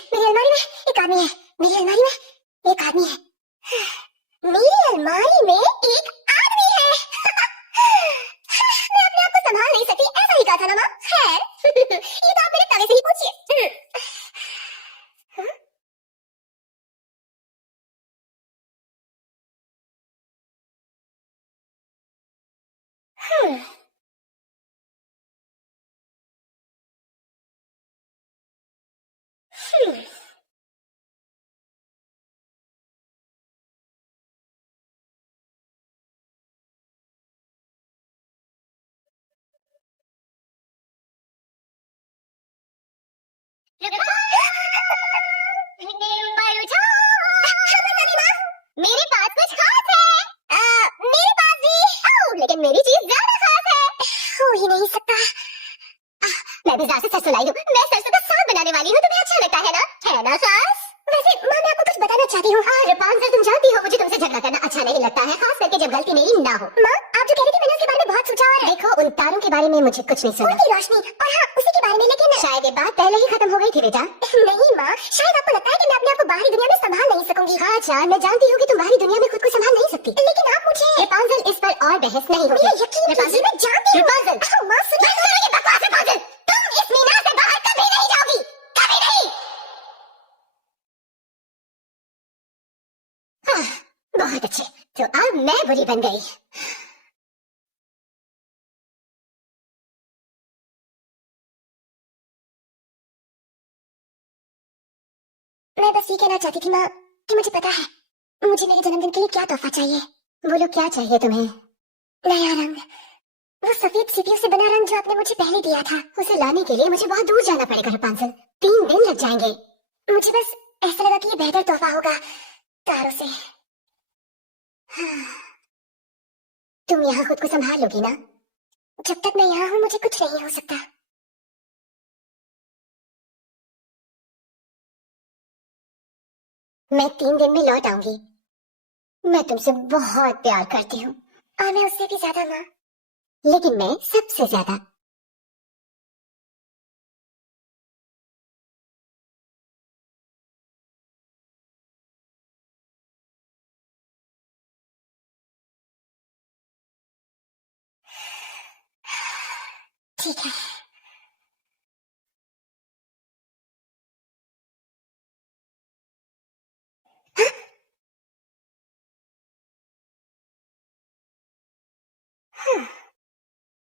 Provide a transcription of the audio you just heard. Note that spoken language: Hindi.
मेरी अलमारी में एक आदमी है। मेरी अलमारी में एक आदमी है। मेरी अलमारी में एक आदमी है। मैं अपने आप को संभाल नहीं सकती, ऐसा ही कहा था ना माँ। खैर ये तो आप मेरे तावे से ही पूछिए। मेरे पास कुछ खास है। मेरे पास भी, लेकिन मेरी चीज ज्यादा खास है। हो ही नहीं सकता। मैं बाजार से सरसों लाई हूँ। मैं सरसों का साग बनाने वाली हूँ। तुम्हें अच्छा लगता है ना? है ना सास? वैसे माँ, मैं आपको कुछ बताना चाहती हूँ। रापुंज़ेल, तुम जानती हो मुझे तुमसे झगड़ा करना अच्छा नहीं लगता है, खास करके जब गलती मेरी ना हो। माँ, आप जो कह रही थी मैंने उसके बारे में बहुत सोचा और देखो, उन तारों के बारे में मुझे कुछ नहीं सुना। उनकी रोशनी और हाँ, उसी के बारे में, लेकिन शायद ये बात पहले ही खत्म हो गई थी बेटा। नहीं माँ, शायद आपको लगता है कि मैं अपने आप को बाहरी दुनिया में संभाल नहीं सकूंगी। हाँ जान, मैं जानती हूँ कि तुम बाहरी दुनिया में खुद को संभाल नहीं सकती, लेकिन आप मुझे रापुंज़ेल, इस पर और बहस नहीं होगी। यकीन कीजिए, मैं जानती हूँ। रापुंज़ेल, माँ सुनिए, बकवास रापुंज़ेल, तुम इस मीनार से बाहर कभी नहीं जाओगी, कभी नहीं। बहुत अच्छे, तो अब मैं बुरी बन गई। मैं बस ये कहना चाहती थी माँ कि मुझे पता है मुझे मेरे जन्मदिन के लिए क्या तोहफा चाहिए। बोलो क्या चाहिए तुम्हें? नया रंग, वो सफेद सीपियों से बना रंग जो आपने मुझे पहले दिया था। उसे लाने के लिए मुझे बहुत दूर जाना पड़ेगा रापुंज़ेल, 3 दिन लग जाएंगे। मुझे बस ऐसा लगा कि ये बेहतर तोहफा होगा तारों से। हाँ, तुम यहाँ खुद को संभाल लोगी ना? जब तक मैं यहाँ हूँ मुझे कुछ नहीं हो सकता। मैं 3 दिन में लौट आऊंगी। मैं तुमसे बहुत प्यार करती हूँ और मैं उससे भी ज्यादा माँ, लेकिन मैं सबसे ज्यादा। ठीक है। हाँ?